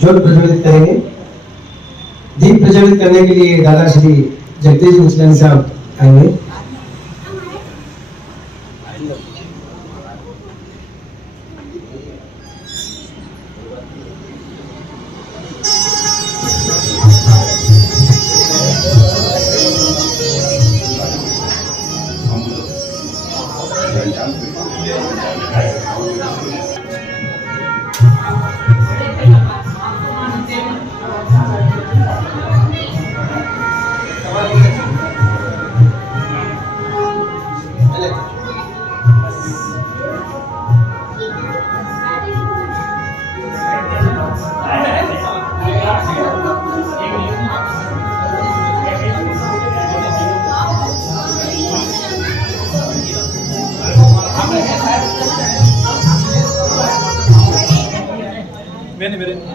ज्योत प्रज्वलित करेंगे। दीप प्रज्वलित करने के लिए दादा श्री जगदीश मुस्लिम साहब आएंगे।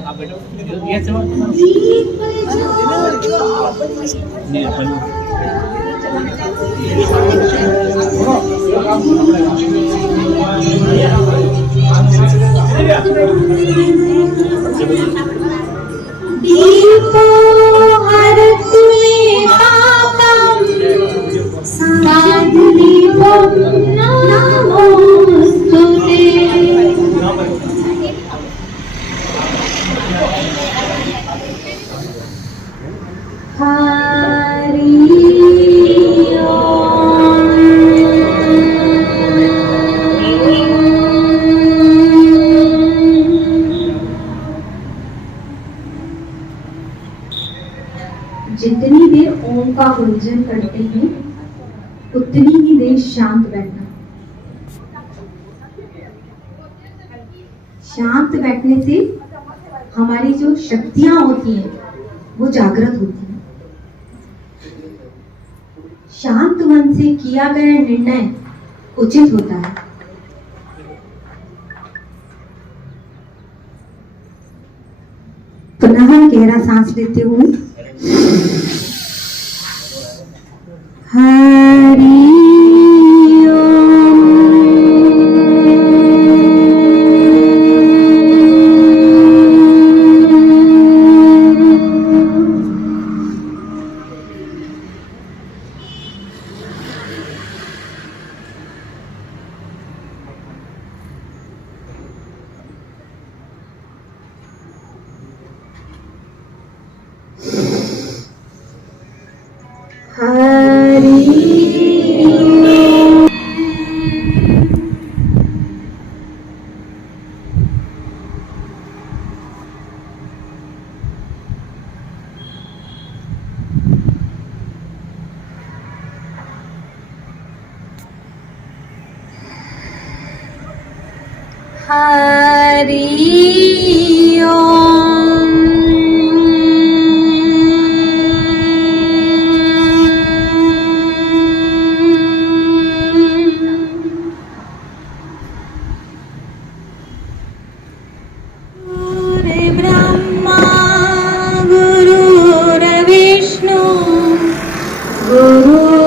आप बैठो। दीपो हरतुमे पापं साधुदीपं नमोस्तुते। जितनी देर ओम का गुंजन करते हैं उतनी ही देर शांत बैठना। शांत बैठने से हमारी जो शक्तियां होती हैं वो जागृत होती हैं। शांत मन से किया गया निर्णय उचित होता है। पुनः गहरा सांस लेते हुए हरि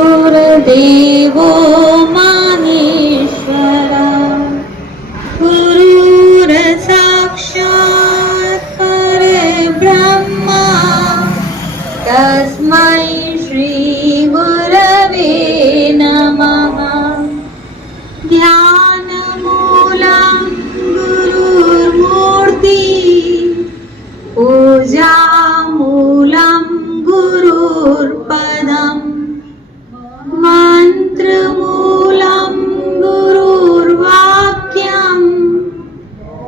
गुरुर्देवो महेश्वरा गुरुर्साक्षात् परब्रह्मा तस्मै श्री गुरवे नमः। ध्यानमूलं गुरुर्मूर्ति पूजामूलं गुरुर्पदम् मंत्रमूलं गुरुर्वाक्यं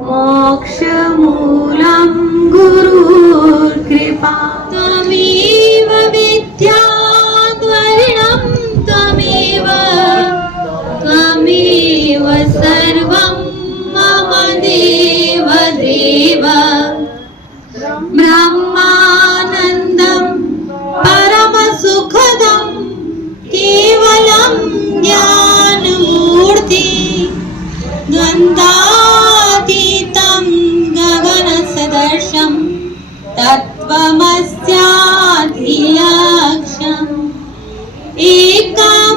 मोक्षमूलं गुरुर्कृपा। त्वमेव विद्याद्वरणं त्वमेव सर्वं मम देव देव। ब्रह्मानन्दं परमसुखदं केवलं ज्ञानमूर्ति द्वन्द्वातीतं गगनसदृशं तत्त्वमस्याधिलक्ष्यम् एकं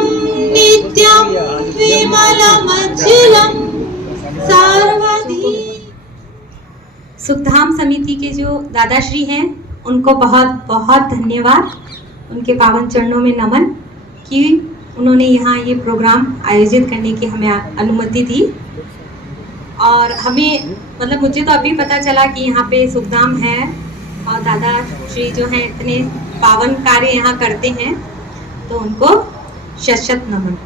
नित्यं विमलमचलं सर्वधी। सुखधाम समिति के जो दादाश्री हैं उनको बहुत बहुत धन्यवाद, उनके पावन चरणों में नमन कि उन्होंने यहाँ ये प्रोग्राम आयोजित करने की हमें अनुमति दी। और हमें मतलब मुझे तो अभी पता चला कि यहाँ पे सुखधाम है और दादाश्री जो हैं इतने पावन कार्य यहाँ करते हैं, तो उनको शत शत नमन।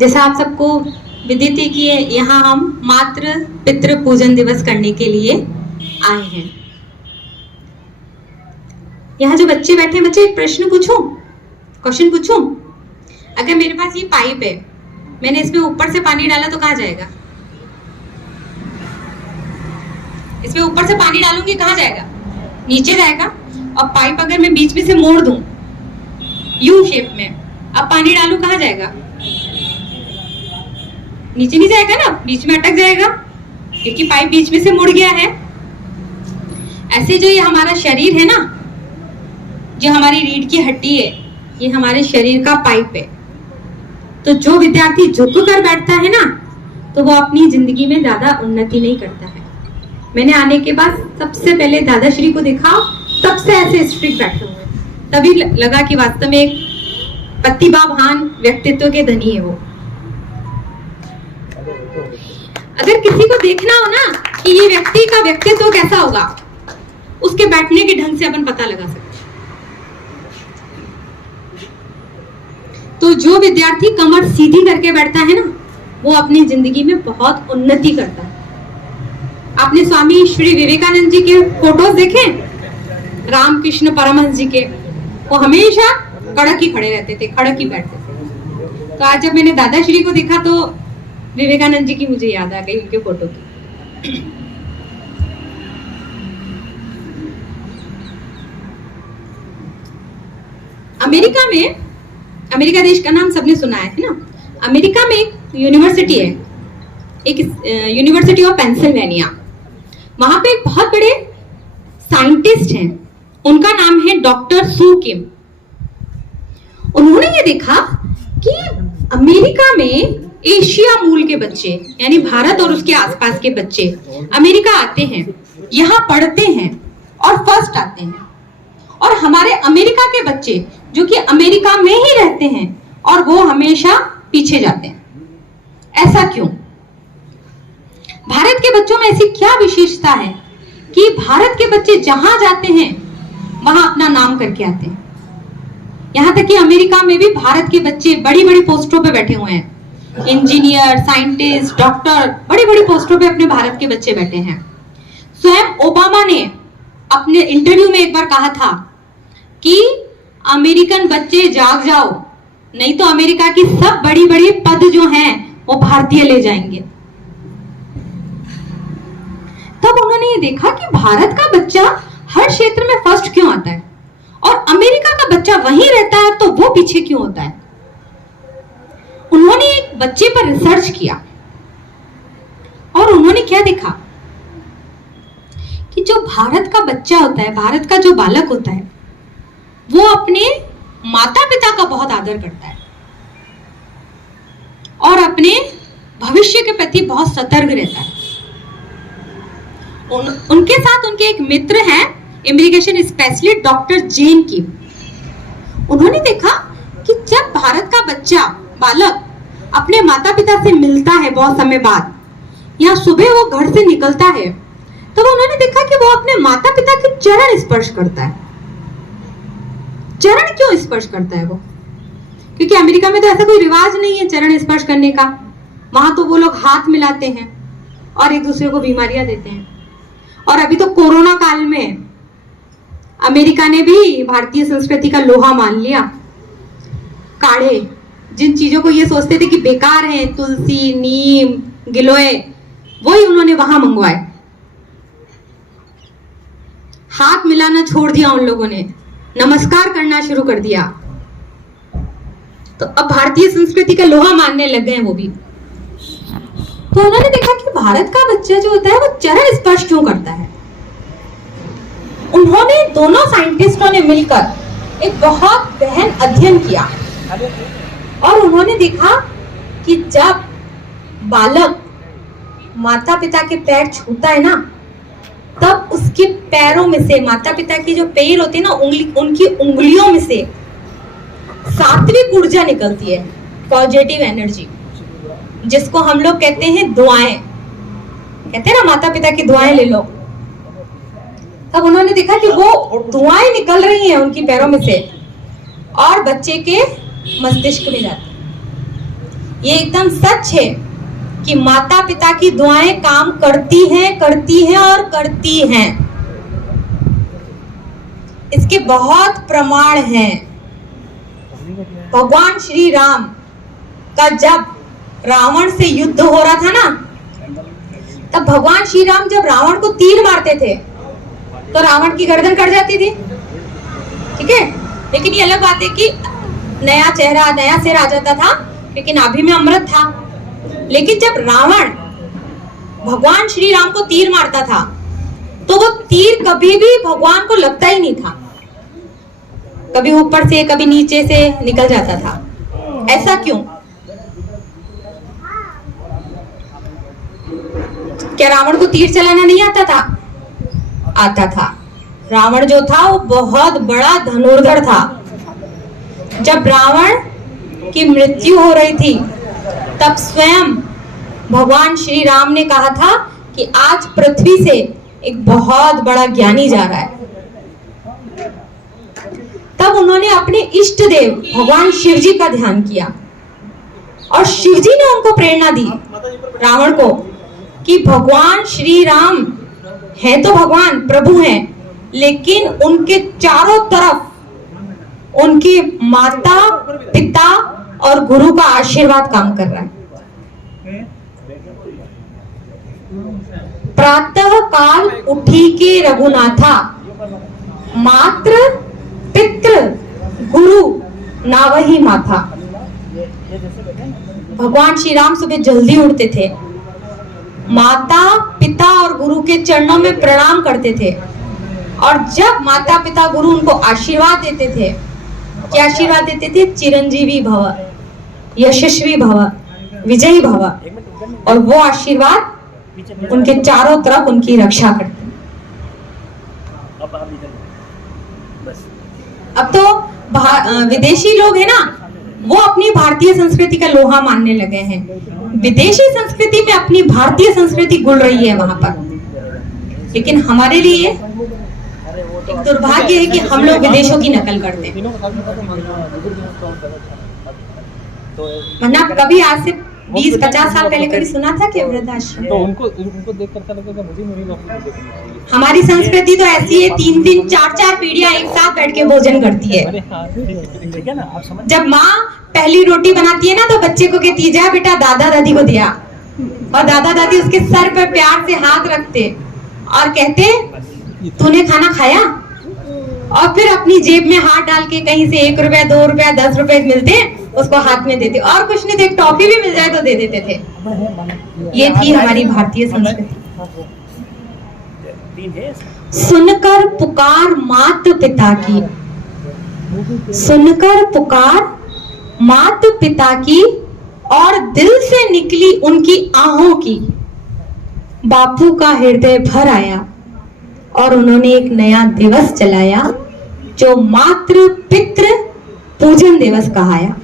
जैसा आप सबको विदित है कि यहाँ हम मातृ पितृ पूजन दिवस करने के लिए आए हैं। यहाँ जो बच्चे बैठे हैं, बच्चे एक प्रश्न पूछूं, क्वेश्चन पूछूं? अगर मेरे पास ये पाइप है, मैंने इसमें ऊपर से पानी डाला तो कहाँ जाएगा? इसमें ऊपर से पानी डालूंगी कहाँ जाएगा? नीचे जाएगा। और पाइप अगर मैं बीच में से मोड़ दूं यू शेप में, अब पानी डालूं कहाँ जाएगा? नीचे नहीं जाएगा ना, बीच में अटक जाएगा क्योंकि पाइप बीच में से मुड़ गया है। ऐसे जो ये हमारा शरीर है ना, जो हमारी रीढ़ की हड्डी है, ये हमारे शरीर का पाइप है। तो जो विद्यार्थी झुक कर बैठता है ना, तो वो अपनी जिंदगी में ज्यादा उन्नति नहीं करता है। मैंने आने के बाद सबसे पहले दादाश्री को देखा, तब से ऐसे स्ट्रिक्ट बैठे हुए, तभी लगा कि वास्तव में एक प्रतिभावान व्यक्तित्व के धनी है वो। अगर किसी को देखना हो ना कि ये व्यक्ति का व्यक्तित्व कैसा होगा, उसके बैठने के ढंग से अपन पता लगा सकते हैं। तो जो विद्यार्थी कमर सीधी करके बैठता है ना, वो अपनी जिंदगी में बहुत उन्नति करता है। आपने स्वामी श्री विवेकानंद जी के फोटोज देखे? रामकृष्ण परमहंस जी के, वो हमेशा कड़क ही खड़े रहते थे, कड़क ही बैठते थे। तो आज जब मैंने दादाश्री को देखा तो विवेकानंद जी की मुझे याद आ गई, उनके फोटो की। अमेरिका में, अमेरिका देश का नाम सबने सुना है ना? अमेरिका में एक यूनिवर्सिटी है, एक यूनिवर्सिटी ऑफ पेंसिल्वेनिया। वहां पे एक बहुत बड़े साइंटिस्ट हैं, उनका नाम है डॉक्टर सू किम। उन्होंने ये देखा कि अमेरिका में एशिया मूल के बच्चे, यानी भारत और उसके आसपास के बच्चे अमेरिका आते हैं, यहाँ पढ़ते हैं और फर्स्ट आते हैं। और हमारे अमेरिका के बच्चे जो कि अमेरिका में ही रहते हैं और वो हमेशा पीछे जाते हैं। ऐसा क्यों? भारत के बच्चों में ऐसी क्या विशेषता है कि भारत के बच्चे जहां जाते हैं वहां अपना नाम करके आते हैं? यहां तक कि अमेरिका में भी भारत के बच्चे बड़ी बड़ी पोस्टों पे बैठे हुए हैं, इंजीनियर, साइंटिस्ट, डॉक्टर, बड़ी बड़ी पोस्टों पे अपने भारत के बच्चे बैठे हैं। स्वयं ओबामा ने अपने इंटरव्यू में एक बार कहा था कि अमेरिकन बच्चे जाग जाओ, नहीं तो अमेरिका की सब बड़ी बड़ी पद जो हैं वो भारतीय ले जाएंगे। तब उन्होंने ये देखा कि भारत का बच्चा हर क्षेत्र में फर्स्ट क्यों आता है और अमेरिका का बच्चा वहीं रहता है तो वो पीछे क्यों होता है। उन्होंने एक बच्चे पर रिसर्च किया और उन्होंने क्या देखा कि जो भारत का बच्चा होता है, भारत का जो बालक होता है, वो अपने माता पिता का बहुत आदर करता है और अपने भविष्य के प्रति बहुत सतर्क रहता है। उनके साथ उनके एक मित्र हैं, इमिग्रेशन स्पेशलिस्ट डॉक्टर जेन किम। उन्होंने देखा कि जब भारत का बच्चा, बालक अपने माता पिता से मिलता है बहुत समय बाद, या सुबह वो घर से निकलता है, तो उन्होंने देखा कि वो अपने माता पिता के चरण स्पर्श करता है। चरण क्यों स्पर्श करता है वो? क्योंकि अमेरिका में तो ऐसा कोई रिवाज नहीं है चरण स्पर्श करने का। वहां तो वो लोग हाथ मिलाते हैं और एक दूसरे को बीमारियां देते हैं। और अभी तो कोरोना काल में अमेरिका ने भी भारतीय संस्कृति का लोहा मान लिया। काढ़े, जिन चीजों को ये सोचते थे कि बेकार है, तुलसी, नीम, गिलोय, वही उन्होंने वहां मंगवाए। हाथ मिलाना छोड़ दिया उन लोगों ने, नमस्कार करना शुरू कर दिया। तो अब भारतीय संस्कृति का लोहा मानने लग गए हैं वो भी। तो उन्होंने देखा कि भारत का बच्चा जो होता है वो चरण स्पर्श क्यों करता है। उन्होंने, दोनों साइंटिस्टों ने मिलकर एक बहुत गहन अध्ययन किया और उन्होंने देखा कि जब बालक माता पिता के पैर छूता है ना, तब उसके पैरों में से, माता पिता के जो पैर होते हैं ना, उनकी उंगलियों में से सात्विक ऊर्जा निकलती है, पॉजिटिव एनर्जी, जिसको हम लोग कहते हैं दुआएं। कहते हैं ना माता पिता की दुआएं ले लो। तब उन्होंने देखा कि वो दुआएं निकल रही हैं उनकी पैरों में से और बच्चे के मस्तिष्क में जाती। ये एकदम सच है कि माता पिता की दुआएं काम करती हैं और करती हैं। इसके बहुत प्रमाण हैं। भगवान श्री राम का जब रावण से युद्ध हो रहा था ना, तब भगवान श्री राम जब रावण को तीर मारते थे तो रावण की गर्दन कट जाती थी, ठीक है। लेकिन ये अलग बात है कि नया चेहरा, नया सिर आ जाता था, लेकिन नाभि में अमृत था। लेकिन जब रावण भगवान श्री राम को तीर मारता था तो वो तीर कभी भी भगवान को लगता ही नहीं था, कभी ऊपर से कभी नीचे से निकल जाता था। ऐसा क्यों? क्या रावण को तीर चलाना नहीं आता था? आता था। रावण जो था वो बहुत बड़ा धनुर्धर था। जब रावण की मृत्यु हो रही थी तब स्वयं भगवान श्री राम ने कहा था कि आज पृथ्वी से एक बहुत बड़ा ज्ञानी जा रहा है। तब उन्होंने अपने इष्ट देव भगवान शिव जी का ध्यान किया और शिव जी ने उनको प्रेरणा दी रावण को कि भगवान श्री राम है तो भगवान प्रभु हैं, लेकिन उनके चारों तरफ उनके माता पिता और गुरु का आशीर्वाद काम कर रहा है। प्रातः काल उठी के रघुनाथा, मात्र पितृ गुरु नावही माथा। भगवान श्री राम सुबह जल्दी उठते थे, माता पिता और गुरु के चरणों में प्रणाम करते थे, और जब माता पिता गुरु उनको आशीर्वाद देते थे, क्या आशीर्वाद देते थे? चिरंजीवी भव, यशस्वी भव, विजयी भव। और वो आशीर्वाद उनके चारों तरफ उनकी रक्षा करते। अब तो विदेशी लोग है ना, वो अपनी भारतीय संस्कृति का लोहा मानने लगे हैं। विदेशी संस्कृति में अपनी भारतीय संस्कृति गुल रही है वहां पर। लेकिन हमारे लिए एक दुर्भाग्य है कि हम लोग विदेशों की नकल करते हैं। वरना कभी आज से 20-50 साल पहले कभी सुना था कि वृद्धाश्रम? तो उनको देख कर लगेगा मुझे नहीं। हमारी संस्कृति तो ऐसी है, 3-3, 4-4 पीढ़ियां एक साथ बैठ के भोजन करती है। जब माँ पहली रोटी बनाती है ना तो बच्चे को कहती है जा बेटा दादा दादी को दिया, और दादा दादी उसके सर पर प्यार से हाथ रखते और कहते तूने खाना खाया, और फिर अपनी जेब में हाथ डाल के कहीं से 1 रुपया 2 रुपया 10 रुपए मिलते उसको हाथ में देते, और कुछ नहीं तो एक टॉफी भी मिल जाए तो दे देते थे। ये थी हमारी भारतीय संस्कृति। सुनकर पुकार माता पिता की, सुनकर पुकार माता पिता की, और दिल से निकली उनकी आहों की, बापू का हृदय भर आया और उन्होंने एक नया दिवस चलाया जो मातृ पितृ पूजन दिवस कहाया।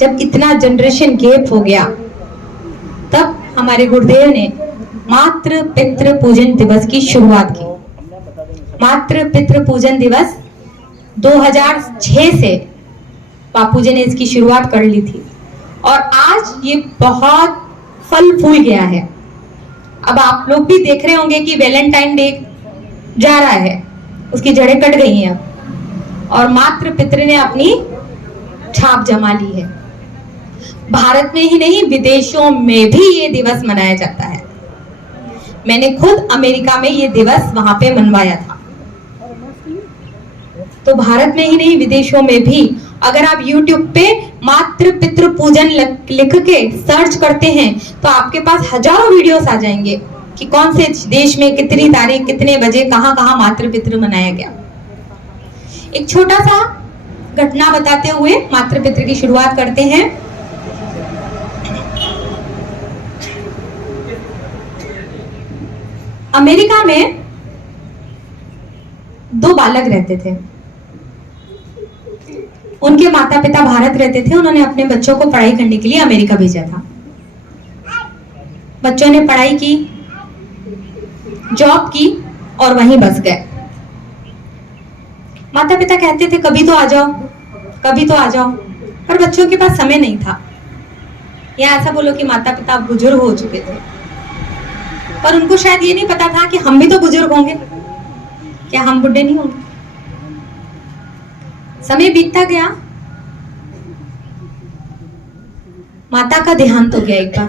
जब इतना जनरेशन गैप हो गया तब हमारे गुरुदेव ने मातृ पितृ पूजन दिवस की शुरुआत की। मातृ पितृ पूजन दिवस 2006 से बापूजी ने इसकी शुरुआत कर ली थी, और आज ये बहुत फल फूल गया है। अब आप लोग भी देख रहे होंगे कि वैलेंटाइन डे जा रहा है, उसकी जड़ें कट गई हैं अब, और मातृ पितृ ने अपनी छाप जमा ली है। भारत में ही नहीं विदेशों में भी ये दिवस मनाया जाता है। मैंने खुद अमेरिका में ये दिवस वहां पे मनवाया था। तो भारत में ही नहीं विदेशों में भी अगर आप YouTube पे मातृ पितृ पूजन लिख के सर्च करते हैं तो आपके पास हजारों वीडियोस आ जाएंगे कि कौन से देश में कितनी तारीख कितने बजे कहां कहां मातृ पितृ मनाया गया। एक छोटा सा घटना बताते हुए मातृ पितृ की शुरुआत करते हैं। अमेरिका में 2 बालक रहते थे। उनके माता पिता भारत रहते थे। उन्होंने अपने बच्चों को पढ़ाई करने के लिए अमेरिका भेजा था। बच्चों ने पढ़ाई की, जॉब की और वहीं बस गए। माता पिता कहते थे कभी तो आ जाओ, कभी तो आ जाओ, पर बच्चों के पास समय नहीं था। या ऐसा बोलो कि माता पिता बुजुर्ग हो चुके थे, पर उनको शायद ये नहीं पता था कि हम भी तो बुजुर्ग होंगे, क्या हम बुढ़े नहीं होंगे। समय बीतता गया, माता का देहांत हो गया। एक बार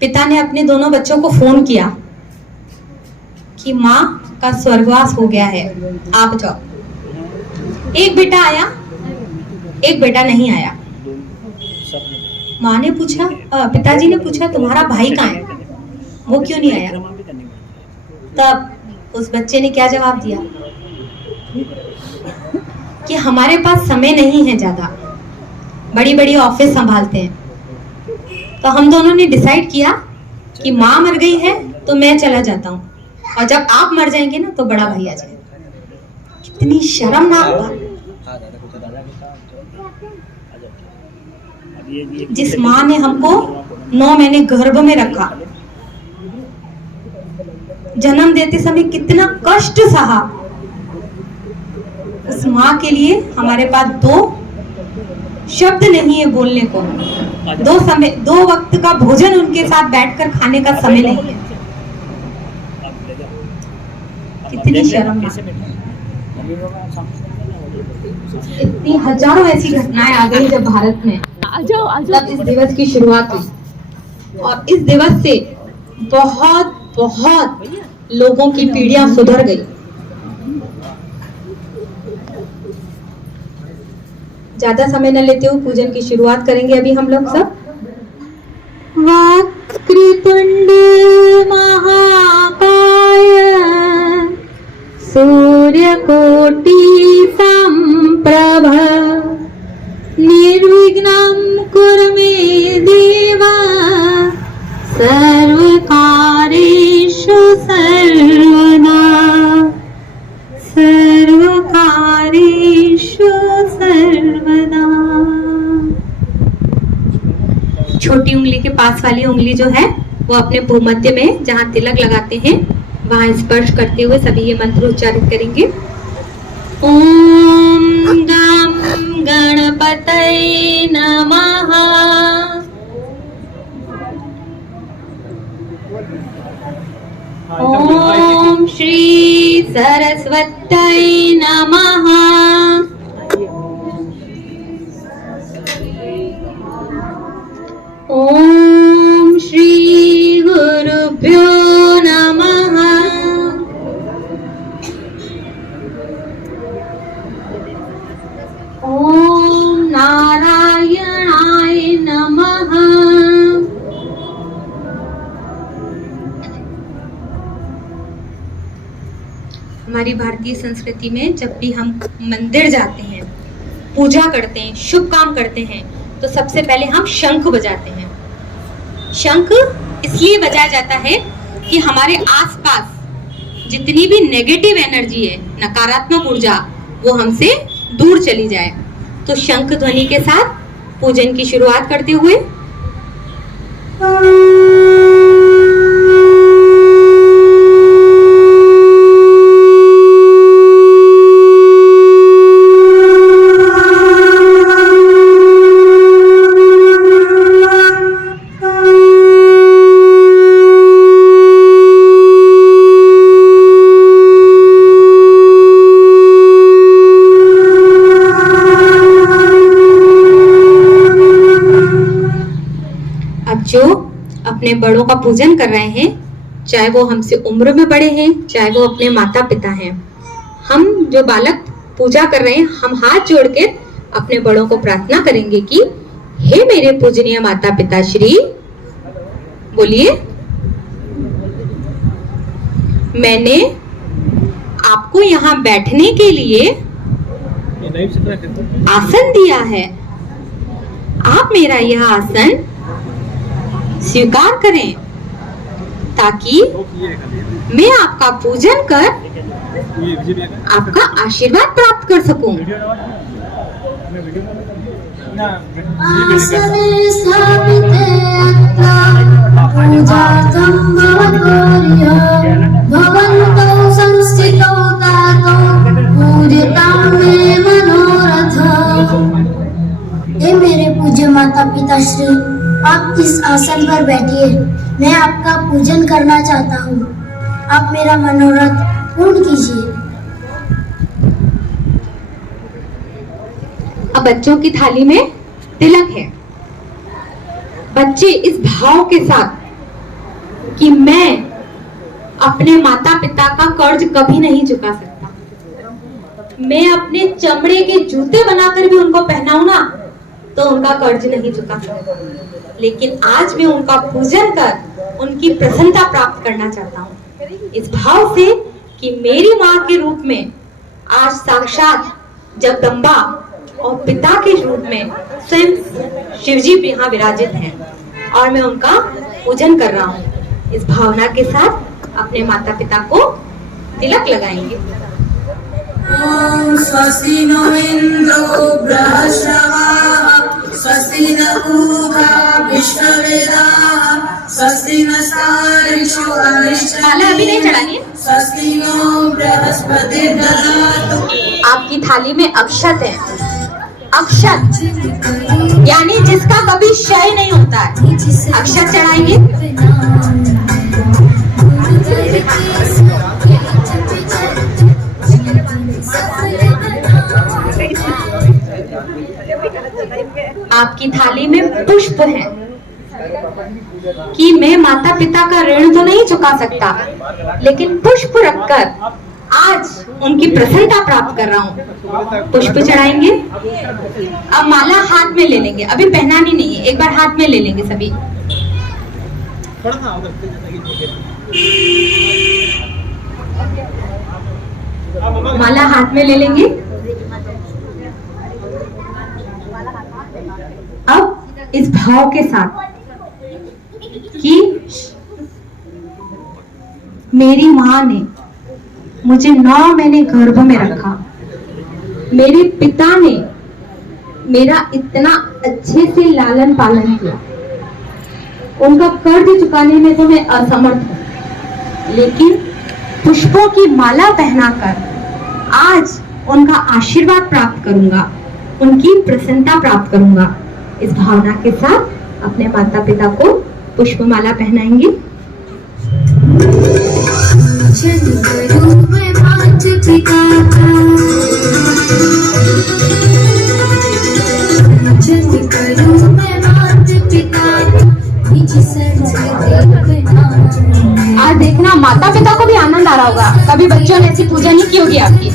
पिता ने अपने दोनों बच्चों को फोन किया कि माँ का स्वर्गवास हो गया है, आप जाओ। एक बेटा आया, एक बेटा नहीं आया। माँ ने पूछा, पिताजी ने पूछा तुम्हारा भाई कहाँ है, वो क्यों नहीं आया? तब उस बच्चे ने क्या जवाब दिया कि हमारे पास समय नहीं है ज्यादा, बड़ी बड़ी ऑफिस संभालते हैं। तो हम दोनों ने डिसाइड किया कि माँ मर गई है तो मैं चला जाता हूँ, और जब आप मर जाएंगे ना तो बड़ा भाई आ जाएगा। कितनी शर्मनाक बात। जिस माँ ने हमको 9 महीने गर्भ में रखा, जन्म देते समय कितना कष्ट सहा, उस माँ के लिए हमारे पास 2 शब्द नहीं है बोलने को। 2 वक्त का भोजन उनके साथ बैठकर खाने का समय नहीं है। कितनी शर्मनाक। इतनी हजारों ऐसी घटनाएं आ गई जब भारत में तब इस दिवस की शुरुआत हुई, और इस दिवस से बहुत लोगों की पीढ़ियां सुधर गई। ज्यादा समय न लेते हुए पूजन की शुरुआत करेंगे अभी हम लोग सब। वक्रतुंड महाकाय सूर्यकोटि संप्रभ निर्विघ्नं कुरु मे देव सर्वकार्येषु सर्वदा सर्वकार्येषु सर्वदा। छोटी उंगली के पास वाली उंगली जो है वो अपने भूमध्य में जहाँ तिलक लगाते हैं वहां स्पर्श करते हुए सभी ये मंत्र उच्चारित करेंगे। ओम गम गणपतये नमः। ओम श्री सरस्वत्यै नमः। ओम श्री गुरुभ्यो नमः। ओम नारायणाय नमः। हमारी भारतीय संस्कृति में जब भी हम मंदिर जाते हैं, पूजा करते हैं, शुभ काम करते हैं, तो सबसे पहले हम शंख बजाते हैं। शंख इसलिए बजाया जाता है कि हमारे आसपास जितनी भी नेगेटिव एनर्जी है, नकारात्मक ऊर्जा, वो हमसे दूर चली जाए। तो शंख ध्वनि के साथ पूजन की शुरुआत करते हुए जो अपने बड़ों का पूजन कर रहे हैं, चाहे वो हमसे उम्र में बड़े हैं, चाहे वो अपने माता पिता हैं, हम जो बालक पूजा कर रहे हैं, हम हाथ जोड़ के अपने बड़ों को प्रार्थना करेंगे कि हे मेरे पूजनीय माता पिता श्री, बोलिए, मैंने आपको यहाँ बैठने के लिए आसन दिया है। आप मेरा यह आसन स्वीकार करें ताकि मैं आपका पूजन कर आपका आशीर्वाद प्राप्त कर सकूं। आसने स्थापिते अत्र पूजार्थं भवतोर्य भवन्तौ संस्थितौ तातौ पूज्यतां मे मनोरथ। हे मेरे पूज्य माता पिता श्री, आप इस आसन पर बैठिए। मैं आपका पूजन करना चाहता हूँ। आप मेरा मनोरथ पूर्ण कीजिए। अब बच्चों की थाली में तिलक है। बच्चे इस भाव के साथ कि मैं अपने माता पिता का कर्ज कभी नहीं चुका सकता, मैं अपने चमड़े के जूते बनाकर भी उनको पहनाऊं ना तो उनका कर्ज नहीं चुका सकता, लेकिन आज मैं उनका पूजन कर उनकी प्रसन्नता प्राप्त करना चाहता हूँ इस भाव से कि मेरी माँ के रूप में आज साक्षात जगदम्बा और पिता के रूप में स्वयं शिवजी भी यहाँ विराजित हैं और मैं उनका पूजन कर रहा हूँ। इस भावना के साथ अपने माता पिता को तिलक लगाएंगे। ओम स्वस्ति नो इंद्रो बृहस्पतिः स्वस्ति न पूषा विश्ववेदाः स्वस्ति नस्तार्क्ष्यो अरिष्टनेमिः माला अभी नहीं चढ़ानी है। स्वस्ति नो बृहस्पतिर्दधातु। आपकी थाली में अक्षत है। अक्षत यानी जिसका कभी क्षय नहीं होता है, अक्षत चढ़ाएंगे। आपकी थाली में पुष्प है कि मैं माता पिता का ऋण तो नहीं चुका सकता, लेकिन पुष्प रखकर आज उनकी प्रसन्नता प्राप्त कर रहा हूँ। पुष्प चढ़ाएंगे। अब माला हाथ में ले लेंगे, अभी पहनानी नहीं है, एक बार हाथ में ले लेंगे सभी। माला हाथ में ले लेंगे। अब इस भाव के साथ कि मेरी माँ ने मुझे 9 महीने गर्भ में रखा, मेरे पिता ने मेरा इतना अच्छे से लालन पालन किया, उनका कर्ज चुकाने में तो मैं असमर्थ हूँ, लेकिन पुष्पों की माला पहनाकर आज उनका आशीर्वाद प्राप्त करूंगा, उनकी प्रसन्नता प्राप्त करूंगा। इस भावना के साथ अपने माता पिता को पुष्पमाला पहनाएंगे। आज देखना माता पिता को भी आनंद आ रहा होगा, कभी बच्चों ने ऐसी पूजा नहीं की होगी आपकी।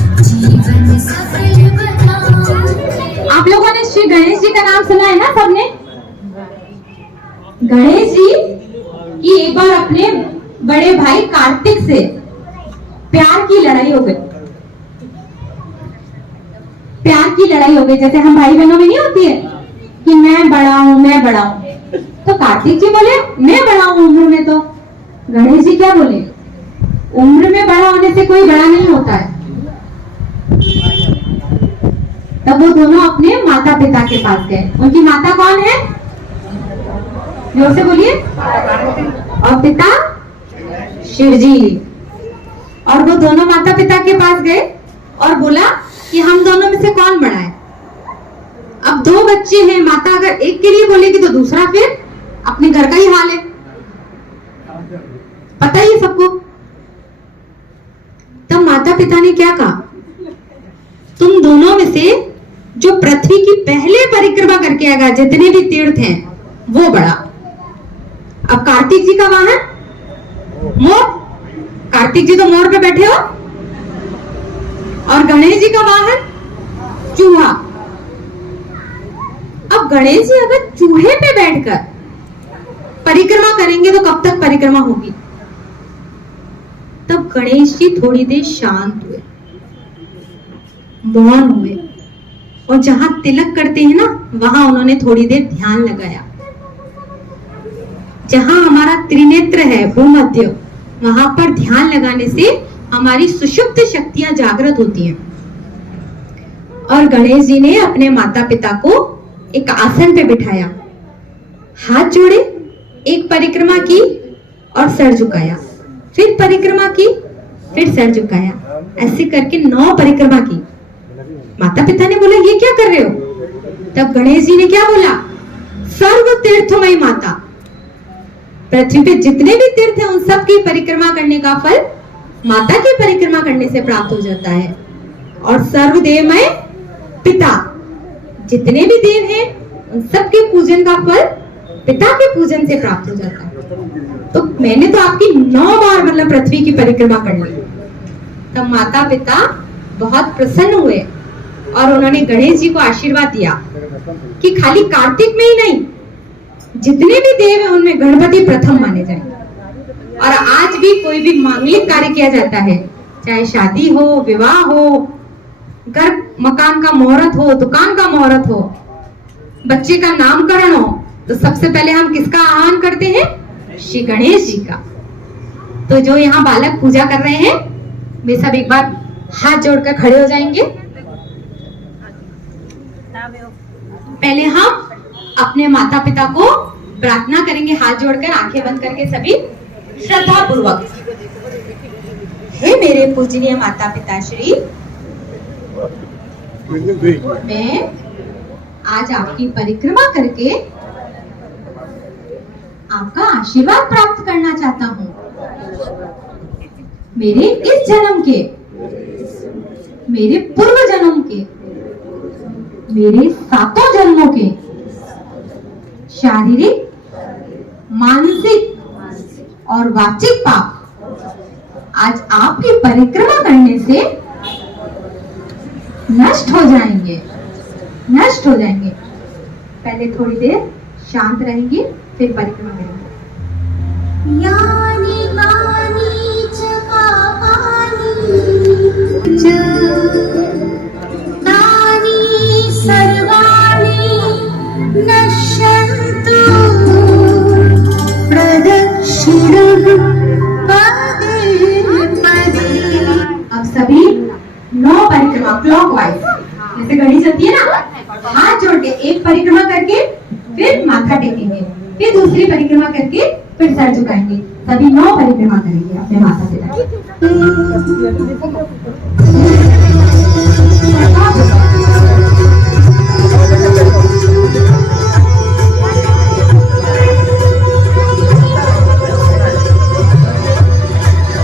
आप लोगों ने श्री गणेश जी का नाम सुना है ना सबने? गणेश जी की एक बार अपने बड़े भाई कार्तिक से प्यार की लड़ाई हो गई। प्यार की लड़ाई हो गई, जैसे हम भाई बहनों में नहीं होती है कि मैं बड़ा हूं, मैं बड़ा हूं। तो कार्तिक जी बोले मैं बड़ा हूं उम्र में, तो गणेश जी क्या बोले, उम्र में बड़ा होने से कोई बड़ा नहीं होता है। तब वो दोनों अपने माता पिता के पास गए। उनकी माता कौन है? जोर से बोलिए। और पिता शिव जी। और वो दोनों माता पिता के पास गए और बोला कि हम दोनों में से कौन बड़ा है। अब 2 बच्चे हैं, माता अगर एक के लिए बोलेगी तो दूसरा फिर अपने घर का ही हाल है, पता ही सबको। तब माता पिता ने क्या कहा, तुम दोनों में से जो पृथ्वी की पहले परिक्रमा करके आएगा, जितने भी तीर्थ हैं वो बड़ा। अब कार्तिक जी का वाहन मोर, कार्तिक जी तो मोर पे बैठे हो, और गणेश जी का वाहन चूहा। अब गणेश जी अगर चूहे पे बैठकर परिक्रमा करेंगे तो कब तक परिक्रमा होगी? तब गणेश जी थोड़ी देर शांत हुए, मौन हुए, और जहां तिलक करते हैं ना वहां उन्होंने थोड़ी देर ध्यान लगाया। जहां हमारा त्रिनेत्र है भूमध्य, वहां पर ध्यान लगाने से हमारी सुषुप्त शक्तियां जागृत होती हैं। और गणेश जी ने अपने माता पिता को एक आसन पे बिठाया, हाथ जोड़े, एक परिक्रमा की और सर झुकाया, फिर परिक्रमा की, फिर सर झुकाया, ऐसे करके 9 परिक्रमा की। माता पिता ने बोला ये क्या कर रहे हो? तब गणेश जी ने क्या बोला? सर्व तीर्थमयी माता, पृथ्वी पे जितने भी तीर्थ हैं उन सब की परिक्रमा करने का फल माता की परिक्रमा करने से प्राप्त हो जाता है। और सर्वदेवमय पिता, जितने भी देव हैं उन सब के पूजन का फल पिता के पूजन से प्राप्त हो जाता है। तो मैंने तो आपकी 9 बार मतलब पृथ्वी की परिक्रमा कर ली। तब माता पिता बहुत प्रसन्न हुए और उन्होंने गणेश जी को आशीर्वाद दिया कि खाली कार्तिक में ही नहीं, जितने भी देव हैं उनमें गणपति प्रथम माने जाएं। और आज भी कोई भी मांगलिक कार्य किया जाता है, चाहे शादी हो, विवाह हो, घर मकान का मुहूर्त हो, दुकान का मुहूर्त हो, बच्चे का नामकरण हो, तो सबसे पहले हम किसका आह्वान करते हैं? श्री गणेश जी का। तो जो यहाँ बालक पूजा कर रहे हैं वे सब एक बार हाथ जोड़कर खड़े हो जाएंगे। पहले हम अपने माता पिता को प्रार्थना करेंगे, हाथ जोड़कर, आंखें बंद करके सभी श्रद्धा पूर्वक। हे मेरे पूजनीय माता पिता श्री, मैं आज आपकी परिक्रमा करके आपका आशीर्वाद प्राप्त करना चाहता हूँ। मेरे इस जन्म के, मेरे पूर्व जन्म के, मेरे 7 जन्मों के शारीरिक, मानसिक और वाचिक पाप आज आपकी परिक्रमा करने से नष्ट हो जाएंगे, नष्ट हो जाएंगे। पहले थोड़ी देर शांत रहेंगे, फिर परिक्रमा करेंगे। यानी गानी च पापानी च तानी सर्वाणि नश्यन्तु प्रदक्षिणं पदे पदे। अब सभी 9 परिक्रमा क्लॉकवाइज, जैसे घड़ी चलती है ना, हाथ जोड़ के एक परिक्रमा करके फिर माथा टेकेंगे, फिर दूसरी परिक्रमा करके फिर सर झुकाएंगे। सभी 9 परिक्रमा करेंगे अपने माता पिता की।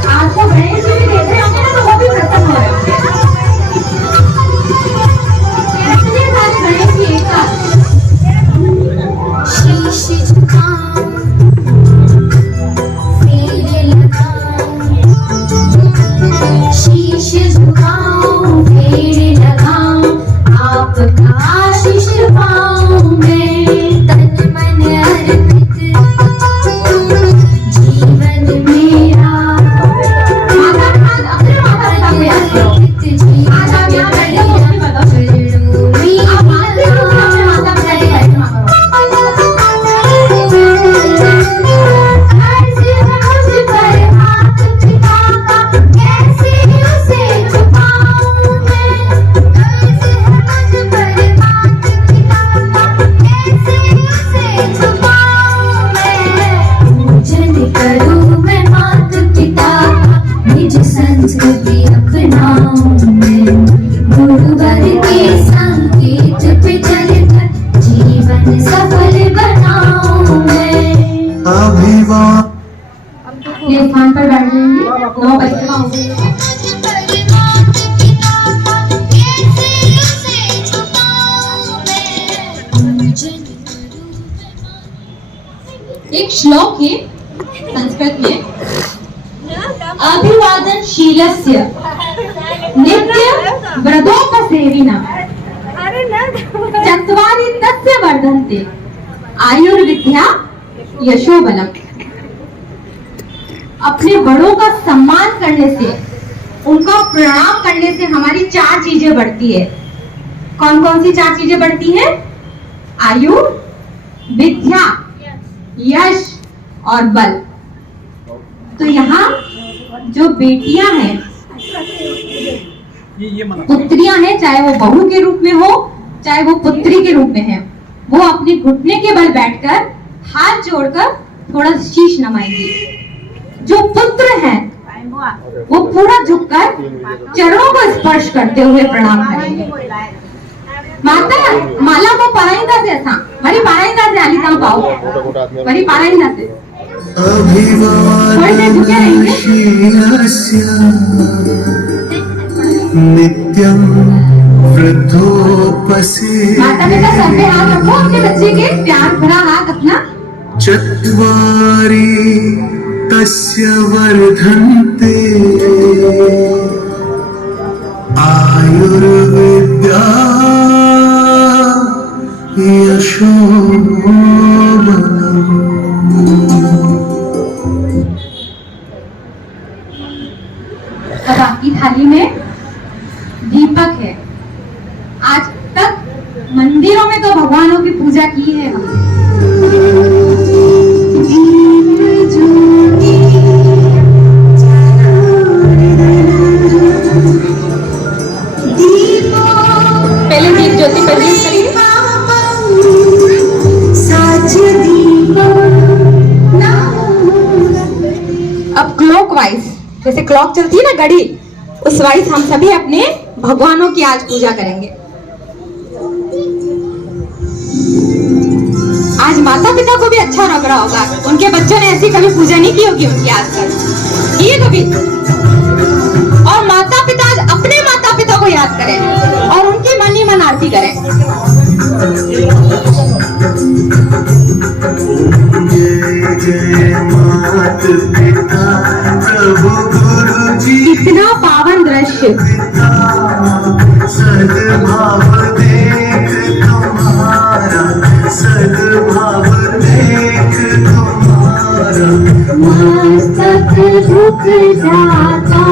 आपको गणेश जी भी देख रहे होंगे ना, तो वो भी प्रसन्न हो रहे होंगे। इतने सारे गणेश जी एक साथ। शीश झुकाऊं, फेरे लगाऊं, शीश झुकाऊं, फेरे लगाऊं, आपका आशीष पाऊं मैं। तन मन अर्पित जीवन मेरा, अर्पित जीवन संस्कृति अपनाऊं मैं, गुरुवर के संकेत पे चलकर जीवन सफल बनाऊं मैं। ये स्थान पर बैठ जाएंगे। 9 परिक्रमा हो गई है। एक श्लोक है संस्कृत में, अभिवादनशीलस्य नित्य व्रतोपसेविनः चत्वारि तस्य वर्धन्ते आयुर्विद्या यशोबलम्। अपने बड़ों का सम्मान करने से, उनका प्रणाम करने से हमारी 4 चीजें बढ़ती है। कौन कौन सी 4 चीजें बढ़ती हैं? आयु, विद्या, यश और बल। तो यहाँ जो बेटियां हैं, ये मना पुत्रियां हैं, चाहे वो बहू के रूप में हो चाहे वो पुत्री के रूप में है, वो अपने घुटने के बल बैठकर हाथ जोड़कर थोड़ा शीश नमाएंगी। जो पुत्र हैं वो पूरा झुककर चरणों को स्पर्श करते हुए प्रणाम करेंगे। माता माला को पारायणदा से असा मरी पारायणदा से आली काम पाओ मरी पारायणदा से थोड़ी देर झुके रहेंगे। नित्यं वृद्धोपसे माता पिता सर पे हाथ रखो, अपने बच्चे के प्यार भरा हाथ अपना। चत्वारि तस्य वर्धन्ते आयुर्विद्या यशोबलम्। अब आपकी थाली में दीपक है। आज तक मंदिरों में तो भगवानों की पूजा की है हमने। पहले दीप ज्योति प्रज्वलित करिए। अब क्लॉकवाइज, जैसे क्लॉक चलती है ना घड़ी, उस वाइज हम सभी अपने भगवानों की आज पूजा करेंगे। आज माता पिता को भी अच्छा लग रहा होगा, उनके बच्चों ने ऐसी कभी पूजा नहीं की होगी उनकी आज तक, ये कभी। और माता पिता आज अपने माता पिता को याद करें और उनकी मन ही मन आरती करें। जय जय मात पिता प्रभु गुरु जी, इतना पावन दृश्य। सद्भाव देख तुम्हारा, सद्भाव देख तुम्हारा, मस्तक झुक जाता।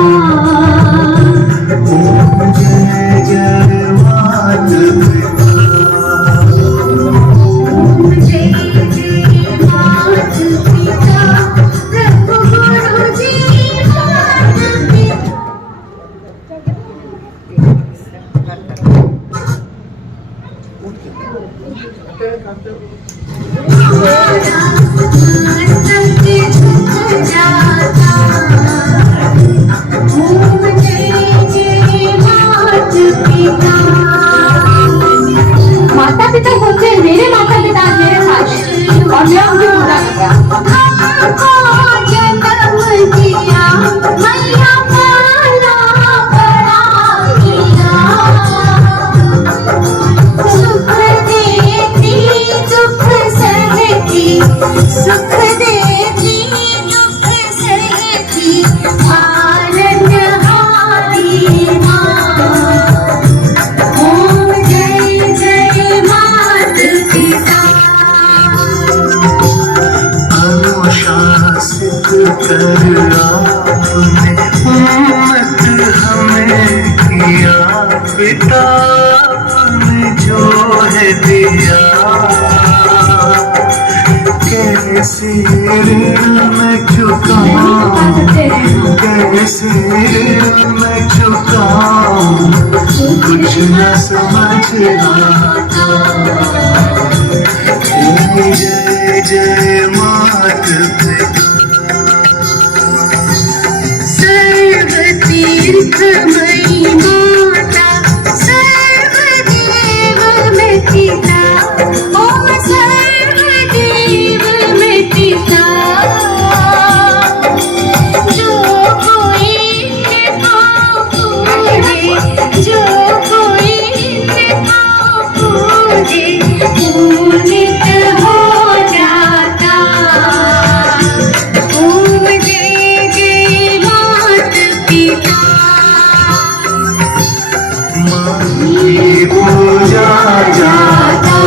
ओम जय जय मात पिता। जय जय मात पिता प्रभु गुरु जी मात पिता। मस्तक झुक जाता। ओम जय जय मात पिता। माता पिता सोचते हैं मेरे माता पिता मेरे साथ हैं और मैं उनकी पूजा कर रहा हूँ। जन्म दिया मैया पाला बड़ा किया। सुख देती दुख सहती, सुख देती दुख सहती, पालनहारी माँ। ओम जय जय मात पिता। अनुशासित कर आपने उम्मत हमें किया, पिता आपने जो है दिया। कैसे ऋण मैं चुकाऊं, कैसे ऋण मैं चुकाऊं, कुछ न समझ आता। जय जय मात पिता। सर्वतीर्थमयी माता, सर्वदेव में पिता। ओम सर्वदेव में पिता। जो कोई पूजे, जो कोई पूजे, पूजित हो जाता। ओम जय जय मात पिता। माँ की पूजा जाता।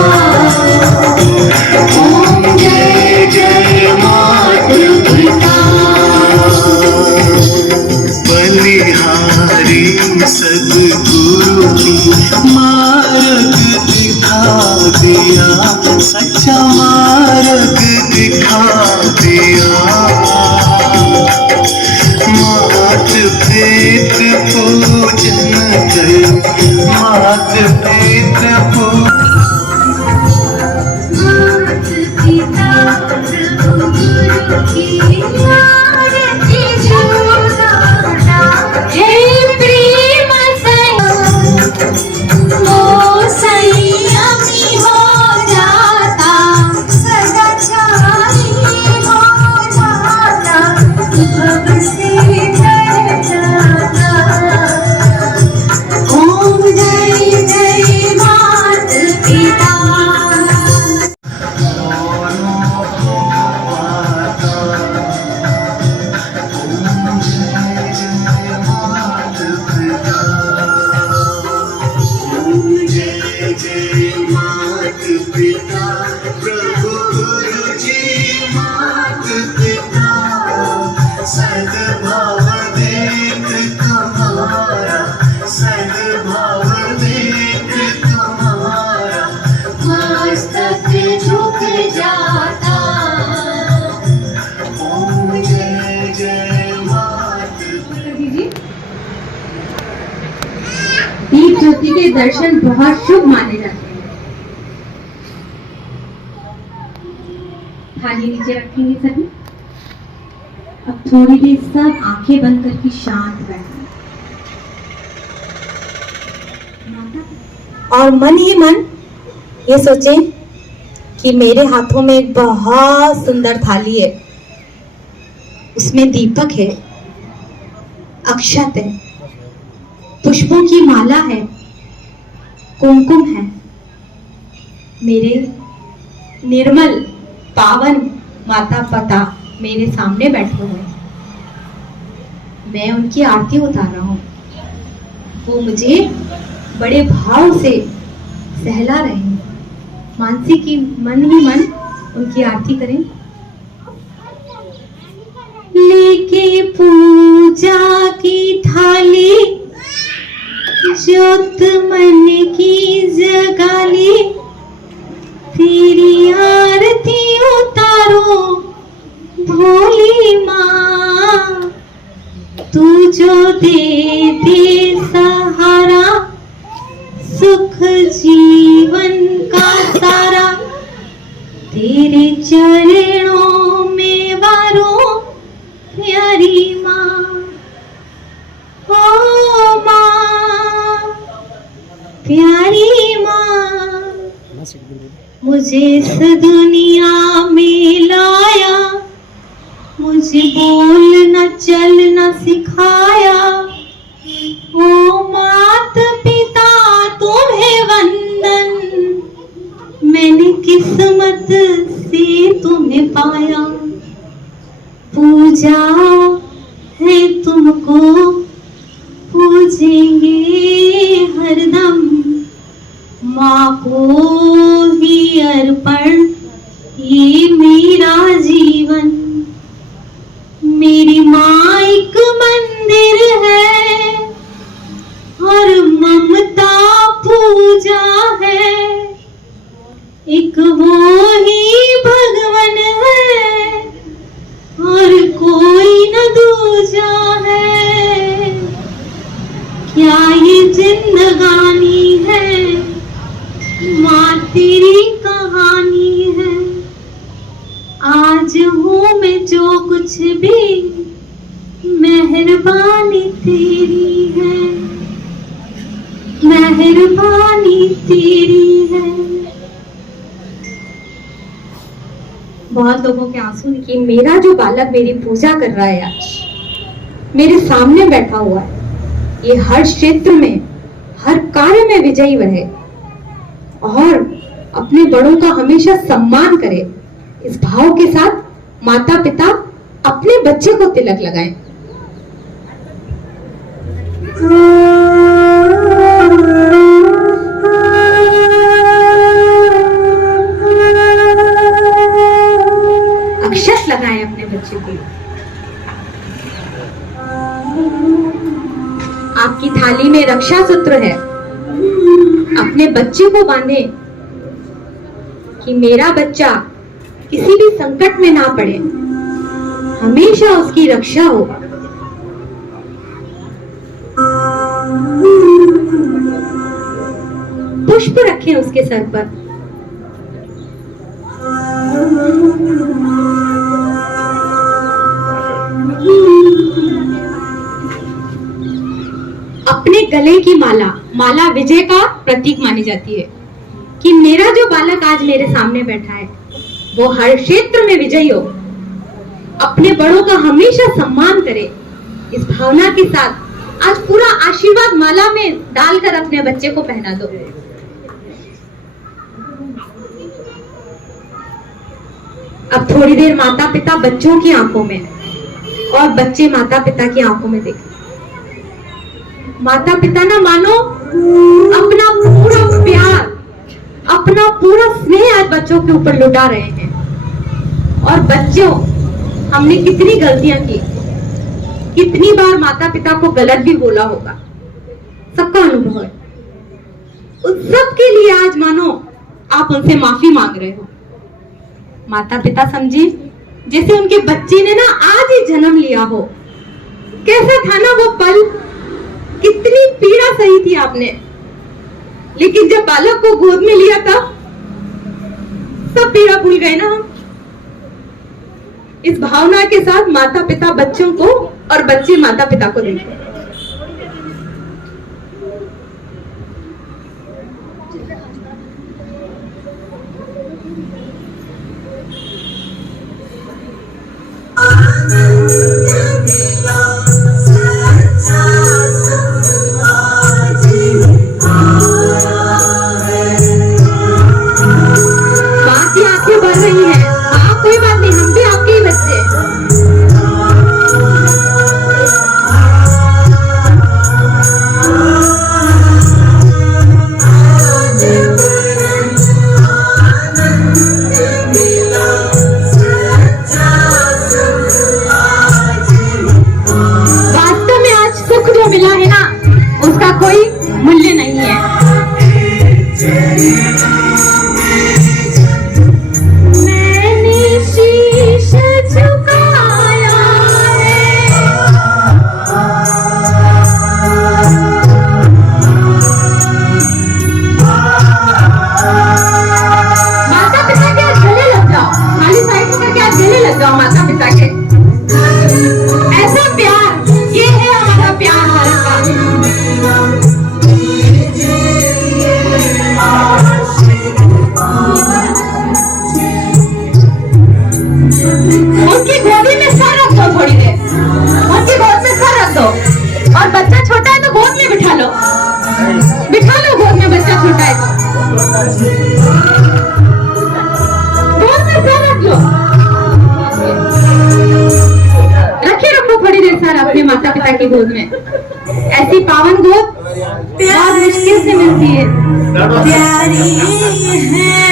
ओम जय जय मात पिता। बलिहारी सद्गुरु की मार्ग दिखा दिया, सच्चा मार्ग दिखा दिया। पित पूजन करो, मात पित पूजन। मात पिता प्रभु गुरु की आरती जो गाता, हे प्रेम संयमी हो जाता, सदाचारी हो जाता, भव से तर जाता। ओम जय जय मात पिता। जय जय मात पिता प्रभु गुरु जी, मात पिता सद्भाव देख तुम्हारा, सद्भाव देख तुम्हारा, मस्तक झुक जाता। ओम जय जय मात। दीप ज्योति के दर्शन बहुत शुभ माने जाते हैं। थाली नीचे रखेंगे सभी। अब थोड़ी देर सब आंखें बंद करके शांत बैठें। और मन ही मन ये सोचें कि मेरे हाथों में एक बहुत सुंदर थाली है, उसमें दीपक है, अक्षत है, पुष्पों की माला है, कुमकुम है। मेरे निर्मल पावन माता पिता मेरे सामने बैठे हुए हैं। मैं उनकी आरती उतार रहा हूँ। वो मुझे बड़े भाव से सहला रहे हैं। मानसी की मन ही मन उनकी आरती करें। लेके पूजा की थाली, ज्योत मन की जगाली, तेरी आरती उतारो भोली माँ। तू जो दे दे सहारा, सुख जीवन का सारा, तेरे चरणों में वारो प्यारी माँ। ओ माँ, प्यारी माँ, मुझे इस दुनिया में लाया, मुझे बोलना चलना सिखाया। ओ मात पिता तुम्हें वंदन, मैंने किस्मत से तुम्हें पाया। पूजा है तुमको, पूजेंगे हरदम, माँ को ही अर्पण ये मेरा जीवन। मेरी माँ एक मंदिर है और ममता पूजा है, एक वो ही भगवन है और कोई न दूजा है। क्या ये जिंदगानी है, माँ तेरी कहानी है। आज हूँ मैं जो कुछ भी, मेहरबानी तेरी है, मेहरबानी तेरी है। बहुत लोगों के आंसू कि मेरा जो बालक मेरी पूजा कर रहा है, आज मेरे सामने बैठा हुआ है, ये हर क्षेत्र में हर कार्य में विजयी रहे और अपने बड़ों का हमेशा सम्मान करे। इस भाव के साथ माता पिता अपने बच्चे को तिलक लगाएं। अक्षत लगाएं अपने बच्चे को। आपकी थाली में रक्षा सूत्र है, अपने बच्चे को बांधे कि मेरा बच्चा किसी भी संकट में ना पड़े, हमेशा उसकी रक्षा हो। पुष्प रखें उसके सर पर। अपने गले की माला, माला विजय का प्रतीक मानी जाती है कि मेरा जो बालक आज मेरे सामने बैठा है वो हर क्षेत्र में विजयी हो, अपने बड़ों का हमेशा सम्मान करे। इस भावना के साथ आज पूरा आशीर्वाद माला में डालकर अपने बच्चे को पहना दो। अब थोड़ी देर माता पिता बच्चों की आंखों में और बच्चे माता पिता की आंखों में देखें। माता पिता ना मानो अपना पूरा प्यार, अपना पूरा स्नेह आज बच्चों के ऊपर लुटा रहे हैं। और बच्चों, हमने कितनी गलतियां की, कितनी बार माता पिता को गलत भी बोला होगा, सबका अनुभव है। उस सब के लिए आज मानो आप उनसे माफी मांग रहे हो। माता पिता समझिए जैसे उनके बच्चे ने ना आज ही जन्म लिया हो। कैसा था ना वो पल, कितनी पीड़ा सही थी आपने, लेकिन जब बालक को गोद में लिया था सब पीड़ा भूल गए ना हम। इस भावना के साथ माता पिता बच्चों को और बच्चे माता पिता को देखें। बाकी आंखें बढ़ रही हैं। हाँ, कोई बात नहीं, हम भी आपके ही बच्चे हैं। वास्तव में आज सुख जो मिला है ना, उसका कोई मूल्य नहीं है। मैंने शीश झुकाया है, माता पिता के गले लग जाओ, खाली साइड में क्या गले लग जाओ माता पिता के। ऐसा प्यार, ये है हमारा प्यार भारत का। उनकी गोदी में सर रख दो, थोड़ी देर उनकी गोद में सर रख दो। और बच्चा छोटा है तो गोद में बिठा लो, बिठा लो गोद में, बच्चा छोटा है तो गोद में सर रख लो। रखो थोड़ी देर सर अपने माता पिता की गोद में। ऐसी पावन गोद बहुत मुश्किल से मिलती है। प्यारी है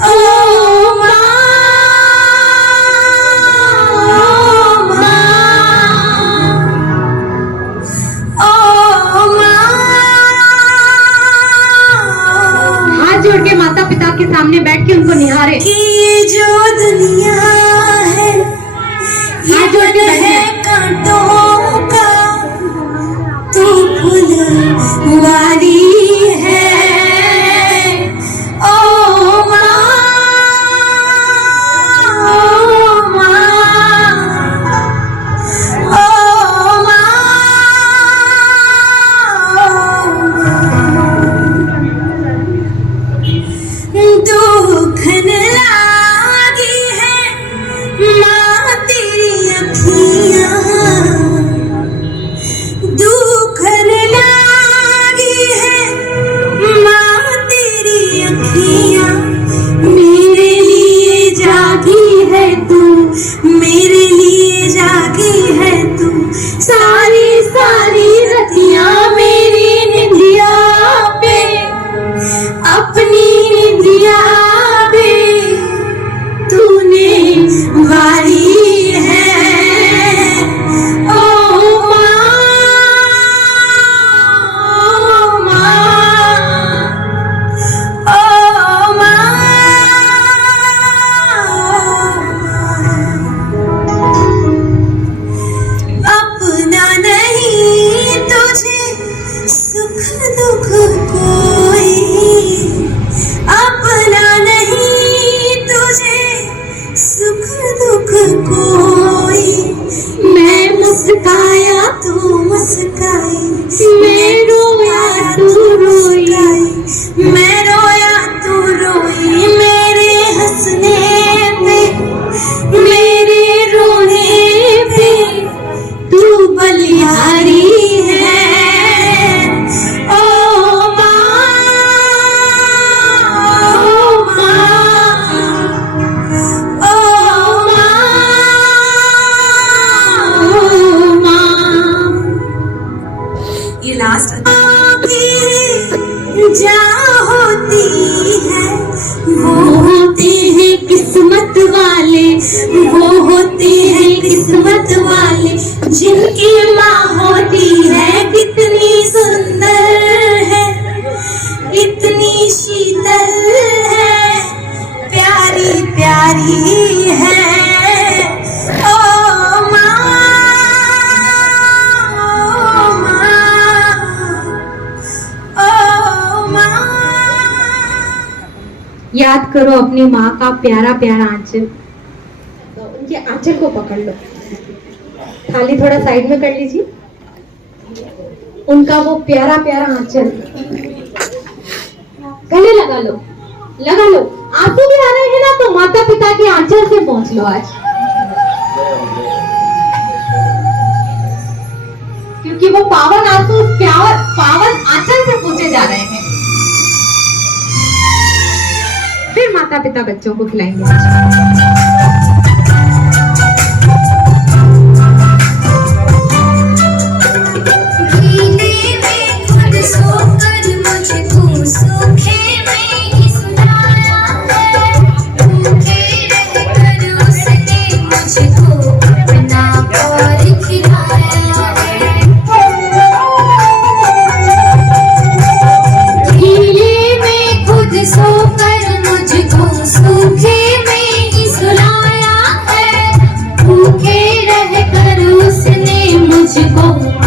ओ माँ, ओ माँ। हाथ जोड़ के माता पिता के सामने बैठ के उनको निहारे। कि ये जो दुनिया है ये हाथ जोड़ के मन है बैठे। कांटों का, तू फुलवारी है ओ माँ, ओ माँ, ओ माँ। दुखन लागी है माँ तेरी अखियाँ, दुखन लागी है माँ तेरी अखियाँ। मेरे लिए जागी है तू, मेरे लिए जागी है तू, सारी सारी रतियाँ मेरी निंदिया पे, अपनी निंदिया पे तूने वारी है ओ माँ, ओ माँ, ओ माँ। तू मुस्काई, मैं रोया तू रोई, मैं रोया तू रोई, मेरे हंसने पे, मेरे रोने पे तू बलिहारी है। ओ माँ, ओ माँ, ओ माँ। ये लास्ट जा होती है, वो होते हैं किस्मत वाले, वो होते हैं किस्मत वाले, जिनकी माँ होती है कितनी सुंदर है, इतनी शीतल है, प्यारी प्यारी है। ओ माँ, ओ माँ, ओ माँ। याद करो अपनी माँ का प्यारा प्यारा आंचल, उनके आंचल को पकड़ लो, थाली थोड़ा साइड में कर लीजिए, उनका वो प्यारा प्यारा आंचल गले लगा लो, लगा लो। आंसू भी आ रहे हैं ना, तो माता पिता के आंचल से पहुंच लो आज, क्योंकि वो पावन आंसू पावन आंचल से पूछे जा रहे हैं। फिर माता पिता बच्चों को खिलाएंगे।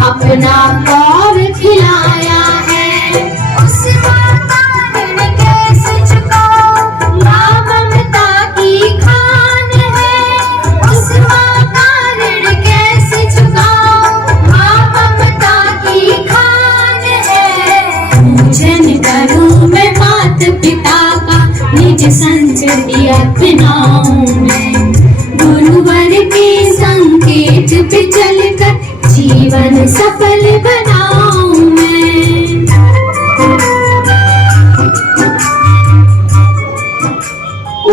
अपना और खिलाया है, उस माँ का ऋण कैसे चुकाऊं, माँ ममता की खान है, उस माँ का ऋण कैसे चुकाऊं, माँ ममता की खान है। पूजन करूं मैं माता पिता का, निज संचरी अपनाऊं मैं, गुरुवर के संकेत पे चलकर जीवन सफल बनाऊं मैं।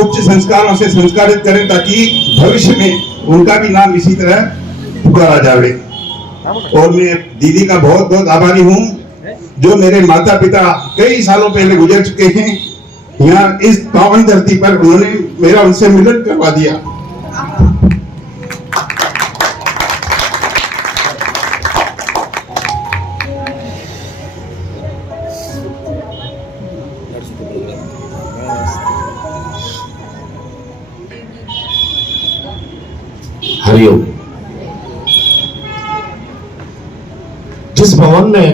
उच्च संस्कारों से संस्कारित करें ताकि भविष्य में उनका भी नाम इसी तरह पुकारा जाए। और मैं दीदी का बहुत बहुत आभारी हूँ, जो मेरे माता पिता कई सालों पहले गुजर चुके हैं, यहाँ इस पावन धरती पर उन्होंने मेरा उनसे मिलन करवा दिया। हरिओम। जिस भवन में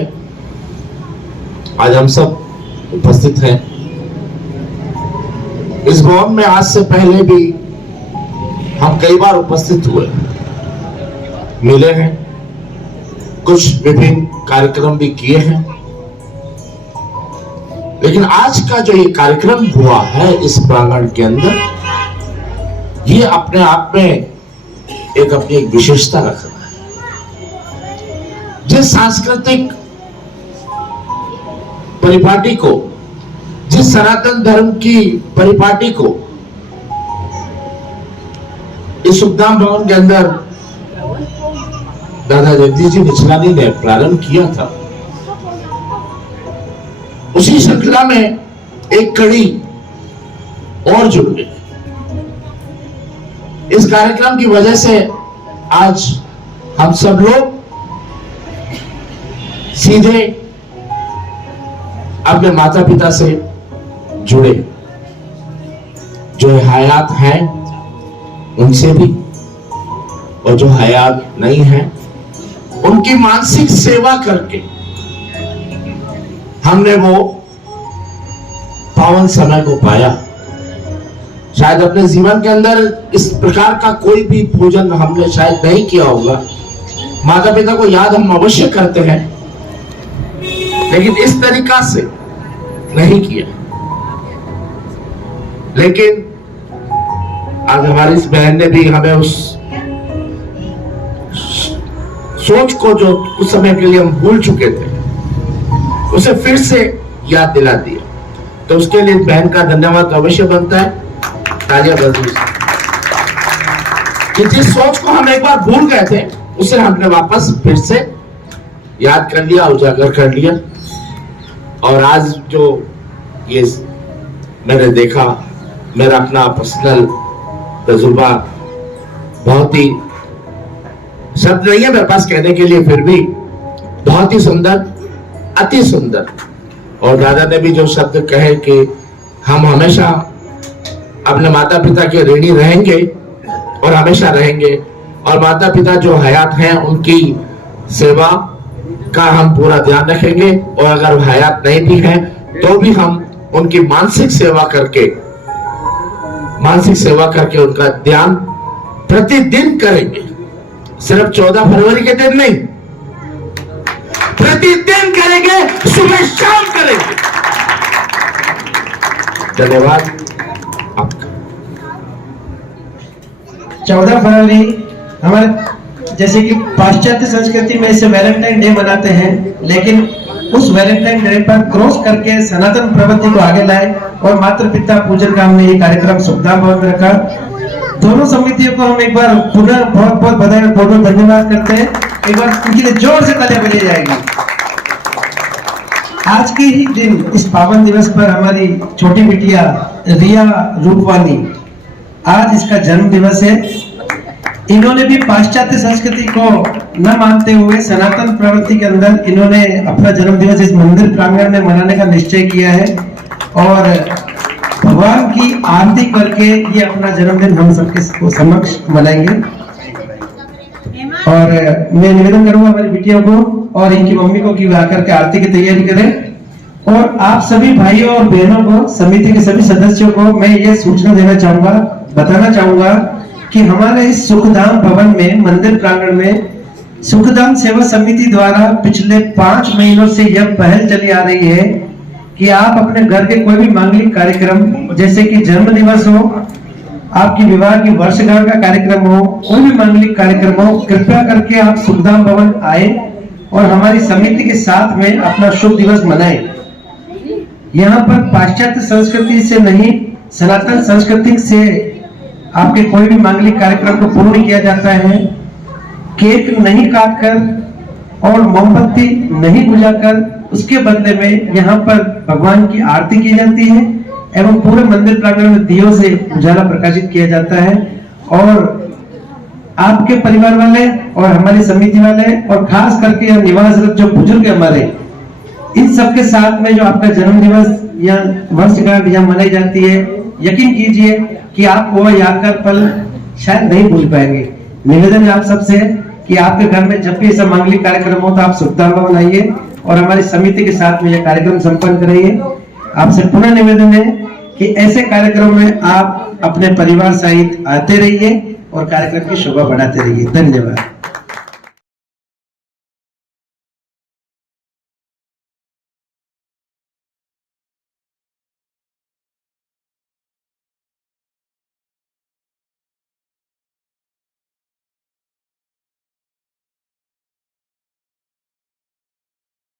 आज हम सब उपस्थित हैं, इस भवन में आज से पहले भी हम कई बार उपस्थित हुए, मिले हैं, कुछ विभिन्न कार्यक्रम भी किए हैं, लेकिन आज का जो ये कार्यक्रम हुआ है इस प्रांगण के अंदर, ये अपने आप में अपनी एक विशेषता रख रहा है। जिस सांस्कृतिक परिपाटी को, जिस सनातन धर्म की परिपाटी को इस सुखधाम भवन के अंदर दादा जगदीश जी निचलानी ने प्रारंभ किया था, उसी श्रृंखला में एक कड़ी और जुड़ गई। इस कार्यक्रम की वजह से आज हम सब लोग सीधे अपने माता पिता से जुड़े, जो हयात हैं उनसे भी, और जो हयात नहीं है उनकी मानसिक सेवा करके हमने वो पावन समय को पाया। शायद अपने जीवन के अंदर इस प्रकार का कोई भी पूजन हमने शायद नहीं किया होगा, माता पिता को याद हम अवश्य करते हैं, लेकिन इस तरीका से नहीं किया। लेकिन आज हमारी इस बहन ने भी हमें उस सोच को जो उस समय के लिए हम भूल चुके थे, उसे फिर से याद दिला दिया। तो उसके लिए बहन का धन्यवाद अवश्य बनता है। तालियां बजाइए कि जिस सोच को हम एक बार भूल गए थे, उसे हमने वापस फिर से याद कर लिया, उजागर कर लिया। और आज जो ये मैंने देखा, मेरा अपना पर्सनल तजुर्बा, बहुत ही शब्द नहीं है मेरे पास कहने के लिए, फिर भी बहुत ही सुंदर, अति सुंदर। और दादा ने भी जो शब्द कहे कि हम हमेशा अपने माता पिता के ऋणी रहेंगे और हमेशा रहेंगे, और माता पिता जो हयात हैं उनकी सेवा का हम पूरा ध्यान रखेंगे, और अगर हयात नहीं भी हैं तो भी हम उनकी मानसिक सेवा करके उनका ध्यान प्रतिदिन करेंगे। सिर्फ 14 फरवरी के दिन नहीं, प्रतिदिन करेंगे, सुबह शाम करेंगे। धन्यवाद आपका। 14 फरवरी हमारे जैसे कि पाश्चात्य संस्कृति में इसे वैलेंटाइन डे मनाते हैं, लेकिन उस वैलेंटाइन डे पर क्रॉस करके सनातन प्रवृत्ति को आगे लाए और माता पिता पूजन का हमने ये कार्यक्रम सुखधाम भवन में रखा। दोनों समितियों को हम एक बार पुनः बहुत बहुत बधाई और बहुत बहुत धन्यवाद करते हैं। एक बार उनके लिए जोर से तालियां बजाई जाएगी। आज के ही दिन इस पावन दिवस पर हमारी छोटी बिटिया रिया रूपवानी, आज इसका जन्म दिवस है। इन्होंने भी पाश्चात्य संस्कृति को न मानते हुए सनातन प्रवृत्ति के अंदर इन्होंने अपना जन्म दिवस इस मंदिर प्रांगण में मनाने का निश्चय किया है, और भगवान की आरती करके ये अपना जन्मदिन हम सबके समक्ष मनाएंगे। और मैं निवेदन करूंगा हमारी बिटिया को और इनकी मम्मी को कि वे आकर के आरती की तैयारी करें। और आप सभी भाइयों और बहनों को, समिति के सभी सदस्यों को मैं ये सूचना देना चाहूंगा, बताना चाहूंगा कि हमारे इस सुखधाम भवन में, मंदिर प्रांगण में, सुखधाम सेवा समिति द्वारा पिछले 5 महीनों से यह पहल चली आ रही है कि आप अपने घर के कोई भी मांगलिक कार्यक्रम, जैसे कि जन्म दिवस हो, आपकी विवाह की वर्षगांठ का कार्यक्रम हो, कोई भी मांगलिक कार्यक्रम हो, कृपया करके आप सुखधाम भवन आए और हमारी समिति के साथ में अपना शुभ दिवस मनाएं। यहाँ पर पाश्चात्य संस्कृति से नहीं, सनातन संस्कृति से आपके कोई भी मांगलिक कार्यक्रम को पूर्ण किया जाता है। केक नहीं काटकर और मोमबत्ती नहीं बुझाकर उसके बदले में यहाँ पर भगवान की आरती की जाती है एवं पूरे मंदिर प्रांगण में दियों से उजाला प्रकाशित किया जाता है। और आपके परिवार वाले और हमारी समिति वाले और खास करके यहाँ निवासरत जो बुजुर्ग हमारे, इन सबके साथ में जो आपका जन्म दिवस या वर्षगांठ यहाँ मनाई जाती है, यकीन कीजिए कि आप वो यादगार पल शायद नहीं भूल पाएंगे। निवेदन है आप सबसे कि आपके घर में जब भी ऐसा मांगलिक कार्यक्रम हो तो आप सुखधाम भवन आइए और हमारी समिति के साथ में यह कार्यक्रम संपन्न कराइए। आपसे पुनः निवेदन है कि ऐसे कार्यक्रम में आप अपने परिवार सहित आते रहिए और कार्यक्रम की शोभा बढ़ाते रहिए। धन्यवाद।